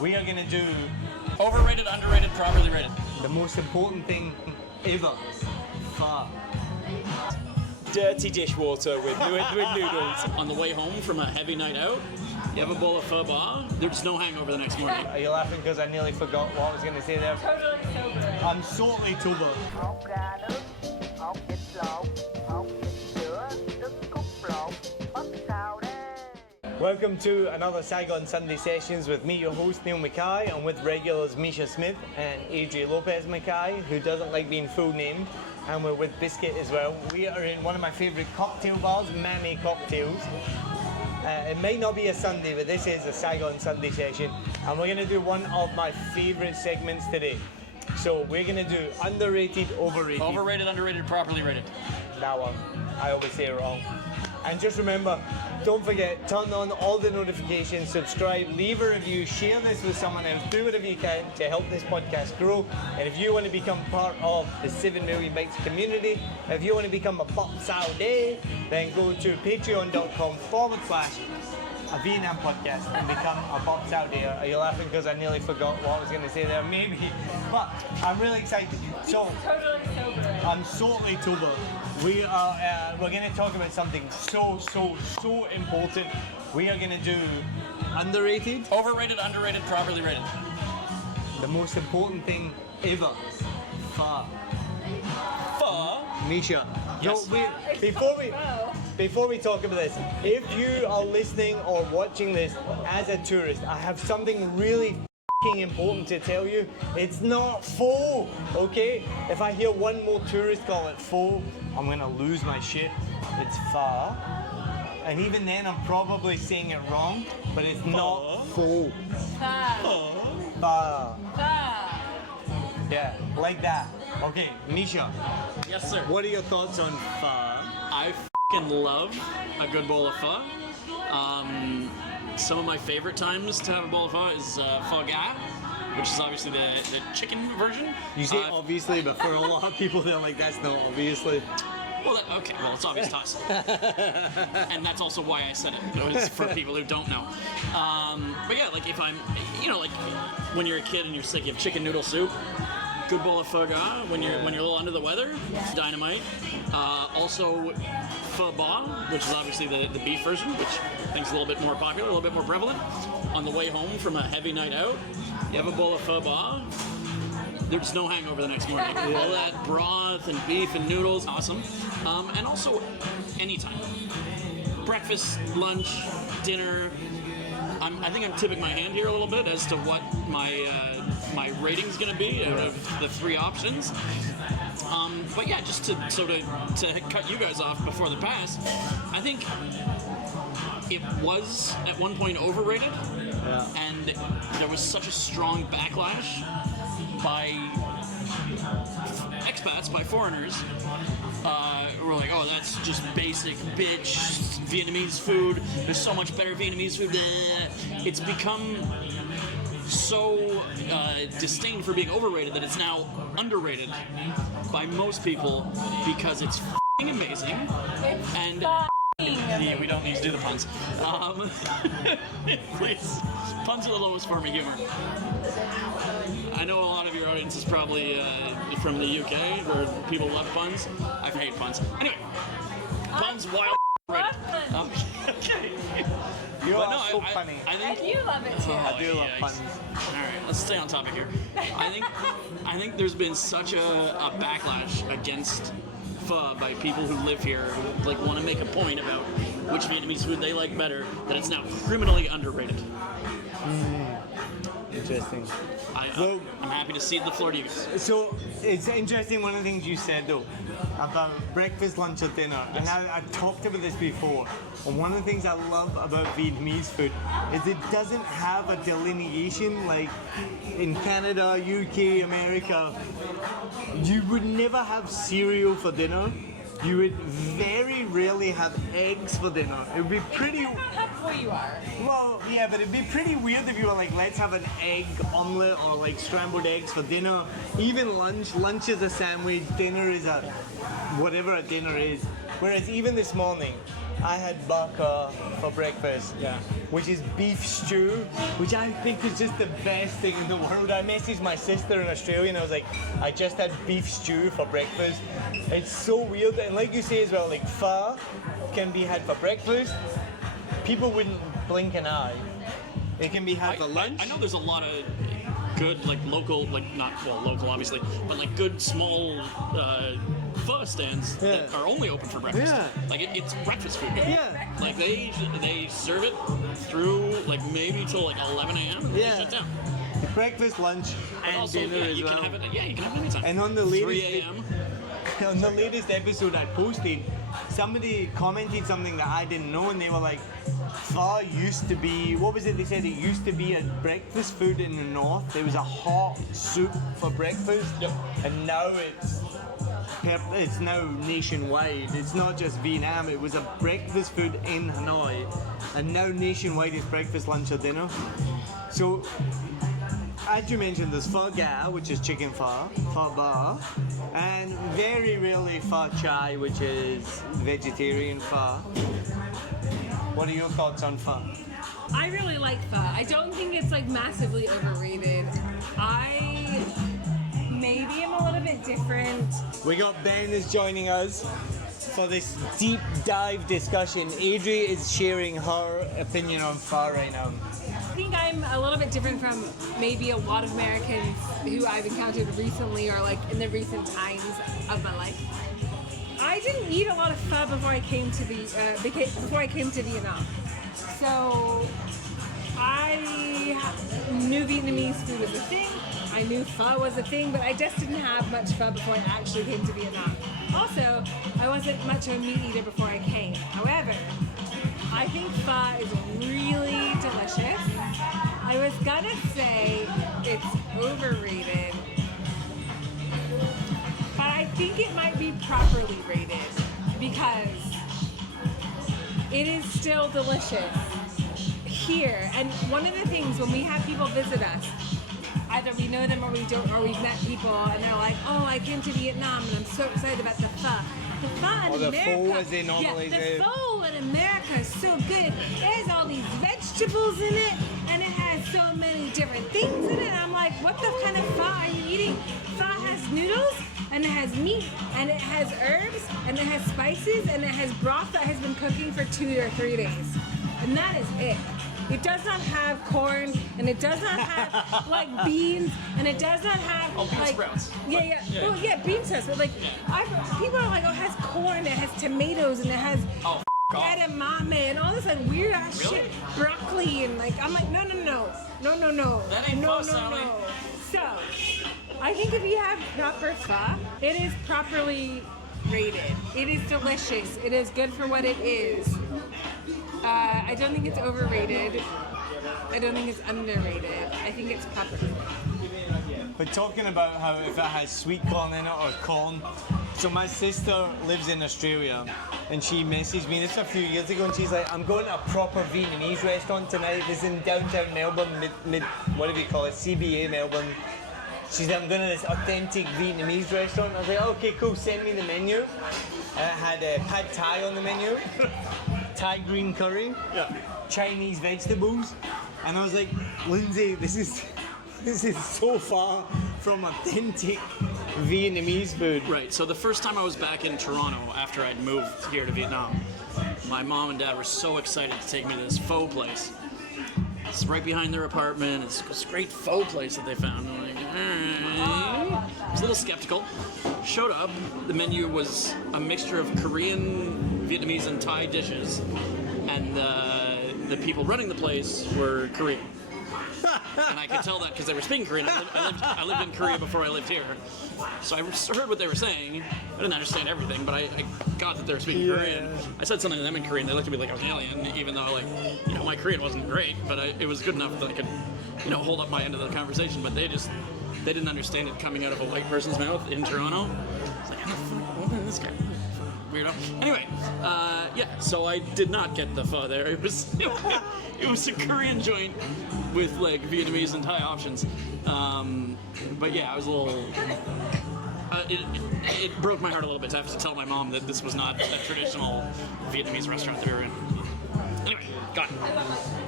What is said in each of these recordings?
we are gonna do Overrated, underrated, properly rated. the most important thing ever. Pho. Dirty dishwater with noodles. On the way home from a heavy night out, you have a bowl of pho bar, there's no hangover the next morning. Are you laughing because I nearly forgot what I was gonna say there? Totally sober. I'm totally sober. Hột gà nướng, hột vịt lộn, hột vịt sữa, trứng cút lộn, bắp xào đây. Welcome to another Saigon Sunday Sessions with me, your host Neil Mackay, and with regulars Misha Smith and Adria Lopez Mackay, who doesn't like being full named, and we're with Biscuit as well. We are in one of my favourite cocktail bars, Mammy Cocktails. It might not be a Sunday, but this is a Saigon Sunday session, and we're going to do one of my favourite segments today. So we're going to do underrated, overrated. Overrated, underrated, properly rated. That one. I always say it wrong. And just remember, don't forget, turn on all the notifications, subscribe, leave a review, share this with someone else, do whatever you can to help this podcast grow. And if you want to become part of the 7 Million Bites community, if you want to become a Bop Saudi, then go to patreon.com/a Vietnam podcast and become a Bop Saudi. Are you laughing because I nearly forgot what I was going to say there? Maybe. But I'm really excited. So, Totally sober. I'm totally sober. We're going to talk about something so important. We are going to do underrated, Overrated, underrated, properly rated. the most important thing ever. Pho. Pho? Misha. Yes. No, wait, before we talk about this, if you are listening or watching this as a tourist, I have something really important to tell you. It's not pho, okay? If I hear one more tourist call it pho, I'm gonna lose my shit. It's pho. And even then I'm probably saying it wrong, but it's not pho. Pho. Pho. Pho. Yeah, like that. Okay, Misha, Yes, sir. what are your thoughts on pho? I f***ing love a good bowl of pho. Some of my favorite times to have a bowl of pho is pho ga, which is obviously the chicken version. You say obviously, but for a lot of people they're like, that's not obviously. Well, it's obvious to us. And that's also why I said it. It's for people who don't know. But yeah, like if I'm, like when you're a kid and you're sick, you have chicken noodle soup. Good bowl of pho ga when you're a little under the weather. Dynamite. Also pho ba, which is obviously the beef version, which I think is a little bit more popular, a little bit more prevalent. On the way home from a heavy night out, you have a bowl of pho ba. There's no hangover the next morning. All that broth and beef and noodles, awesome. And also, anytime. Breakfast, lunch, dinner. I think I'm tipping my hand here a little bit as to what my rating's going to be out of the three options. But yeah, just to cut you guys off before the pass, I think it was at one point overrated, and there was such a strong backlash by expats, by foreigners, who were like, oh, that's just basic bitch Vietnamese food. There's so much better Vietnamese food. It's become so disdained for being overrated that it's now underrated by most people because it's f***ing amazing. And yeah, we don't need to do the puns. Please, puns are the lowest form of humor. I know a lot of your audience is probably from the UK, where people love puns. I hate puns. Anyway, puns wild. Love puns. Okay. You But are no, so funny. I think. And you love it too. I do love Yikes. puns. All right, let's stay on topic here. I think there's been such a backlash against pho by people who live here who like want to make a point about which Vietnamese food they like better that it's now criminally underrated. Interesting. I'm happy to cede the floor to you guys. So it's interesting, one of the things you said though about breakfast, lunch or dinner, and I've talked about this before, and one of the things I love about Vietnamese food is it doesn't have a delineation like in Canada, UK, America. You would never have cereal for dinner. You would very rarely have eggs for dinner. It would be pretty... That's where you are. Well, yeah, but it'd be pretty weird if you were like, let's have an egg omelette or like scrambled eggs for dinner. Even lunch. Lunch is a sandwich. Dinner is a... whatever a dinner is. Whereas even this morning, I had baka for breakfast. Yeah. Which is beef stew, which I think is just the best thing in the world. I messaged my sister in Australia and I was like, I just had beef stew for breakfast. It's so weird, and like you say as well, like pho can be had for breakfast. People wouldn't blink an eye. It can be had for lunch. I know there's a lot of good, like local, like not well local obviously, but like good small pho stands that are only open for breakfast. Yeah. Like it's breakfast food. Yeah. Like they serve it through like maybe till like 11 a.m. and Yeah. they shut down. Breakfast, lunch, But and also, dinner yeah, as you well. can have it. Yeah, you can have it anytime. And on the 3 latest a.m. on the latest episode I posted, somebody commented something that I didn't know, and they were like, pho used to be, what was it they said? It used to be a breakfast food in the north. There was a hot soup for breakfast. Yep. And now it's now nationwide. It's not just Vietnam. It was a breakfast food in Hanoi, and now nationwide it's breakfast, lunch, or dinner. So, as you mentioned, there's pho ga, which is chicken pho ba, and very rarely pho chai, which is vegetarian pho. What are your thoughts on pho? I really like pho. I don't think it's like massively overrated. I maybe am a little bit different. We got Ben is joining us for this deep dive discussion. Adria is sharing her opinion on pho right now. I think I'm a little bit different from maybe a lot of Americans who I've encountered recently or like in the recent times of my life. I didn't eat a lot of pho before I came to Vietnam. So I knew Vietnamese food was a thing. I knew pho was a thing, but I just didn't have much pho before I actually came to Vietnam. Also, I wasn't much of a meat eater before I came. However, I think pho is really delicious. I was gonna say it's overrated, but I think it might be properly rated because it is still delicious here. And one of the things when we have people visit us, either we know them or we don't, or we've met people and they're like, oh, I came to Vietnam and I'm so excited about the pho. The pho in the America, pho as they normally do. the pho in America is so good. It has all these vegetables in it and it has so many different things in it. And I'm like, what the kind of pho are you eating? Pho has noodles and it has meat and it has herbs and it has spices and it has broth that has been cooking for 2 or 3 days. And that is it. It does not have corn, and it does not have like beans, and it does not have bean like sprouts. Yeah. Well, yeah, bean sprouts. But like, people are like, oh, it has corn, it has tomatoes, and it has edamame, and all this like weird ass Really? shit, broccoli, and like I'm like, no. That ain't pho, Sally. So, I think if you have proper pho, it is properly rated. It is delicious. It is good for what it is. I don't think it's overrated. I don't think it's underrated. I think it's proper. But talking about how if it has sweet corn in it or corn, so my sister lives in Australia and she messaged me this a few years ago and she's like, I'm going to a proper Vietnamese restaurant tonight. It's in downtown Melbourne, mid whatever you call it, CBA Melbourne. She's like, I'm going to this authentic Vietnamese restaurant. I was like, okay, cool, send me the menu. And it had pad thai on the menu, Thai green curry, Chinese vegetables. And I was like, Lindsay, this is so far from authentic Vietnamese food. Right, so the first time I was back in Toronto after I'd moved here to Vietnam, my mom and dad were so excited to take me to this pho place. It's right behind their apartment. It's this great pho place that they found. I'm like, alright. I was a little skeptical. Showed up. The menu was a mixture of Korean, Vietnamese, and Thai dishes. And the people running the place were Korean. And I could tell that because they were speaking Korean. I lived in Korea before I lived here. So I heard what they were saying. I didn't understand everything, but I got that they were speaking Korean. I said something to them in Korean. They looked at me like I was an alien, even though, like, you know, my Korean wasn't great, but it was good enough that I could, you know, hold up my end of the conversation. But they didn't understand it coming out of a white person's mouth in Toronto. It's like, how the fuck, what is this guy? Weirdo. Anyway, so I did not get the pho there. It was a Korean joint with like Vietnamese and Thai options. But yeah, I was a it broke my heart a little bit to have to tell my mom that this was not a traditional Vietnamese restaurant that we were in. Anyway, go on.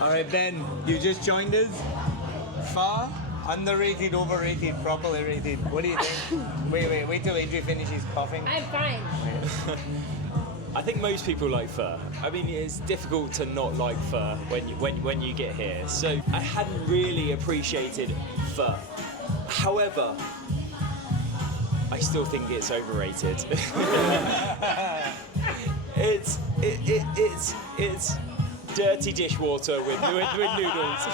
All right, Ben, you just joined us. Pho, underrated, overrated, properly rated. What do you think? wait till Adria finishes coughing. I'm fine. I think most people like pho. I mean, it's difficult to not like pho when you get here. So I hadn't really appreciated pho. However, I still think it's overrated. It's dirty dishwater with noodles.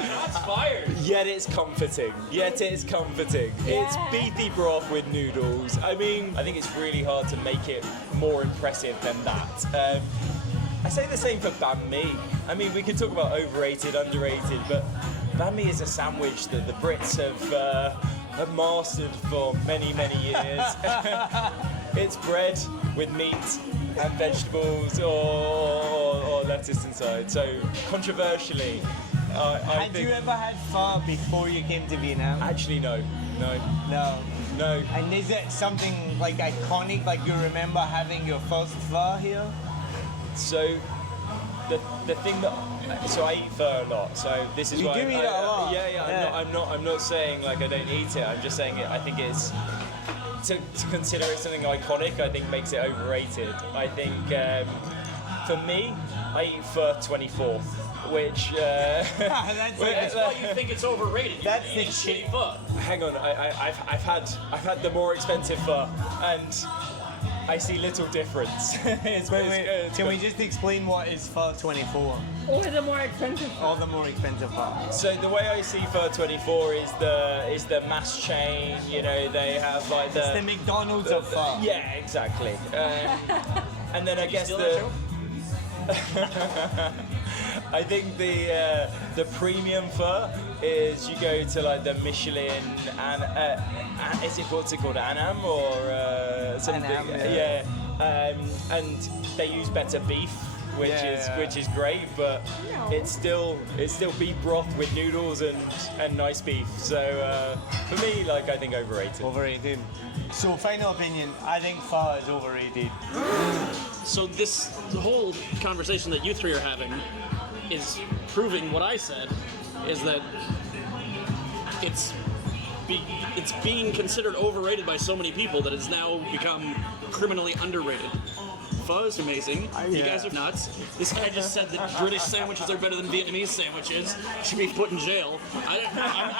That's fired. Yet it's comforting. It's beefy broth with noodles. I mean, I think it's really hard to make it more impressive than that. I say the same for banh mi. I mean, we could talk about overrated, underrated, but banh mi is a sandwich that the Brits have mastered for many, many years. It's bread with meat and vegetables or lettuce inside. So controversially, I Had think... you ever had pho before you came to Vietnam? Actually, no. No. And is it something like iconic, like you remember having your first pho here? So the thing that I eat pho a lot. So this is You why do eat it a lot. Yeah. I'm not saying like I don't eat it. I'm just saying I think it's to consider it something iconic. I think makes it overrated. I think for me, I eat pho 24. Which That's That's why you think it's overrated. That's You the eat shit. shitty pho. hang on, I've had the more expensive pho, and I see little difference. Wait, can we just explain what is pho 24? Or the more expensive. All the more expensive pho. So the way I see pho 24 is the mass chain. You know, they have like It's the McDonald's of pho. Yeah, exactly. And then I guess Steal that joke? I think the premium pho is you go to like the Michelin and is it what's it called, Annam or something? Annam, and they use better beef, which is great, but it's still beef broth with noodles and nice beef. So for me, like I think overrated. Overrated. So final opinion, I think pho is overrated. So the whole conversation that you three are having is proving what I said, is that it's being considered overrated by so many people that it's now become criminally underrated. Pho is amazing. You guys are nuts. This guy just said that British sandwiches are better than Vietnamese sandwiches. Should be put in jail. I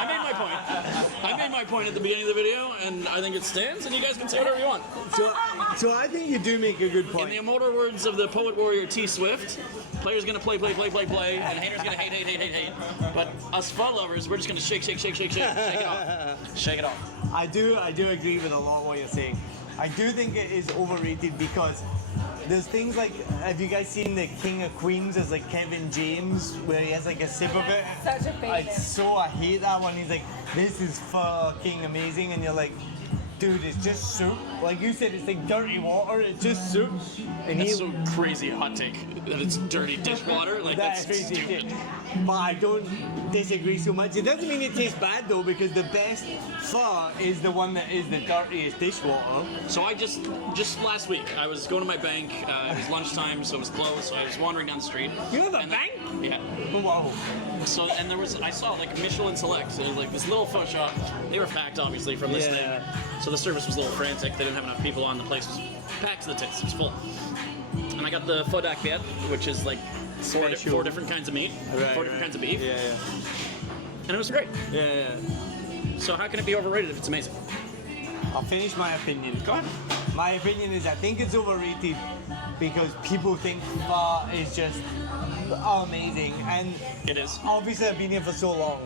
made my point. I made my point at the beginning of the video, and I think it stands. And you guys can say whatever you want. So I think you do make a good In point. the immortal words of the poet warrior T. Swift, players gonna play, and haters gonna hate. But us pho lovers, we're just gonna shake it off. Shake it off. I do agree with a lot of what you're saying. I do think it is overrated because there's things like, have you guys seen the King of Queens as like Kevin James, where he has like a sip of it? Such a favorite. I hate that one. He's like, this is fucking amazing, and you're like, dude, it's just soup. Like you said, it's like dirty water. It's just soup. And That's so crazy hot take that it's dirty dishwater. Like that's crazy stupid. shit. But I don't disagree so much. It doesn't mean it tastes bad though, because the best pho is the one that is the dirtiest dishwater. So I just last week I was going to my bank. It was lunchtime, so it was closed. So I was wandering down the street. You have a and bank? Yeah. Wow. So and I saw like Michelin Select. It was like this little pho shop. They were packed obviously from this Yeah. thing. So the service was a little frantic. They didn't have enough people on. The place was packed to the tits. It was full. And I got the pho dak viet, which is like four different kinds of meat, four different kinds of beef. Yeah. And it was great. Yeah. So how can it be overrated if it's amazing? I'll finish my opinion. Go ahead. My opinion is I think it's overrated because people think pho is just amazing, and It is. obviously I've been here for so long.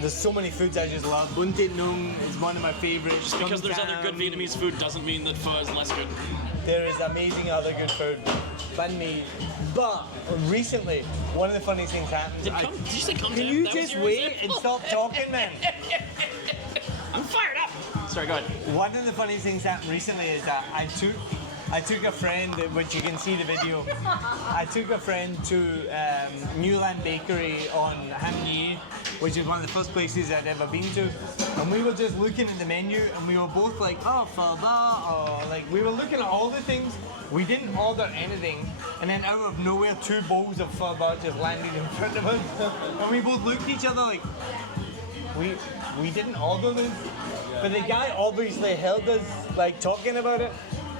There's so many foods I just love. Bun thịt nung is one of my favorites. Just because there's other good Vietnamese food doesn't mean that pho is less good. There is amazing other good food. Banh mi. But recently, one of the funniest things happened. Did you say come Can to? you That was just your wait example? and stop talking, man? I'm fired up. Sorry, go ahead. One of the funniest things happened recently is that I took a friend, which you can see the video. I took a friend to Newland Bakery on Ham Nhi, which is one of the first places I'd ever been to. And we were just looking at the menu and we were both like, oh, pho ba, or like, we were looking at all the things. We didn't order anything, and then out of nowhere, 2 bowls of pho ba just landed in front of us. And we both looked at each other like, we didn't order this. But the guy obviously heard us like talking about it.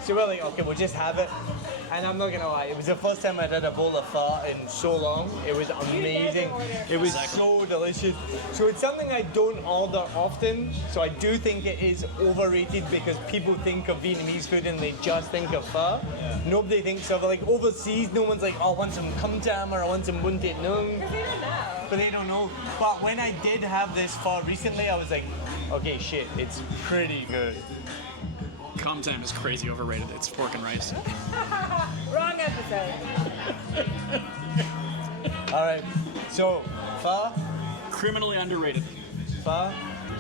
So we're like, okay, we'll just have it. And I'm not gonna lie, it was the first time I'd had a bowl of pho in so long. It was amazing. It was so delicious. So it's something I don't order often. So I do think it is overrated because people think of Vietnamese food and they just think of pho. Nobody thinks of, like, overseas, no one's like, oh, I want some cum tam or I want some bun thịt nướng. But they don't know. But when I did have this pho recently, I was like, okay, shit, it's pretty good. Cum tam is crazy overrated. It's pork and rice. Wrong episode. All right, so pho, Criminally underrated. pho,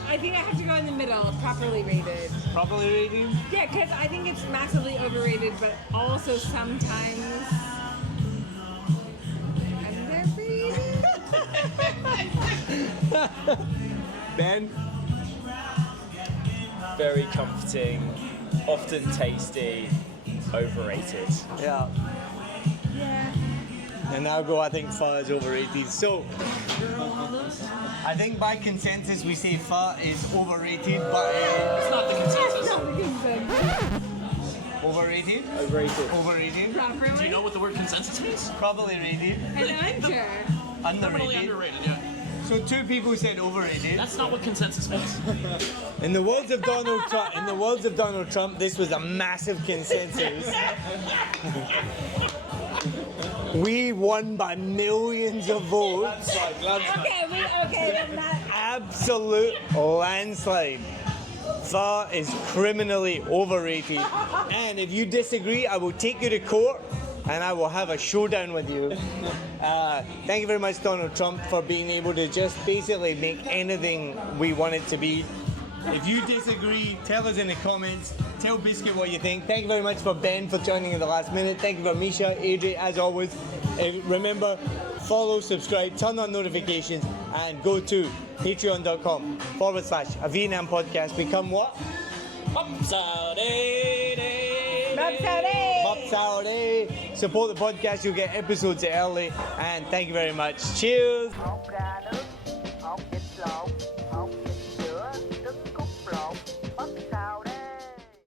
I think I have to go in the middle, properly rated. properly rated. Yeah, because I think it's massively overrated, but also sometimes underrated. Ben, Very comforting, often tasty, overrated. yeah. Yeah. And I'll go, I think pho is overrated. So, I think by consensus we say pho is overrated, but It's not the consensus. overrated? Overrated. Overrated? Do Properly. you know what the word consensus means? Probably rated. And under. Criminally Underrated. underrated, yeah. So 2 people said overrated. That's not what consensus means. In the words of Donald Trump, this was a massive consensus. We won by millions of votes. Okay, then that. Absolute landslide. Pho is criminally overrated. And if you disagree, I will take you to court and I will have a showdown with you. Thank you very much, Donald Trump, for being able to just basically make anything we want it to be. If you disagree, tell us in the comments. Tell Biscuit what you think. Thank you very much for Ben for joining at the last minute. Thank you for Misha, Adria, as always. Remember, follow, subscribe, turn on notifications, and go to patreon.com/A Vietnam Podcast. Become what? Saturday. Support the podcast, you'll get episodes early. And thank you very much. Cheers. Hột ra nước, hột vịt lộn,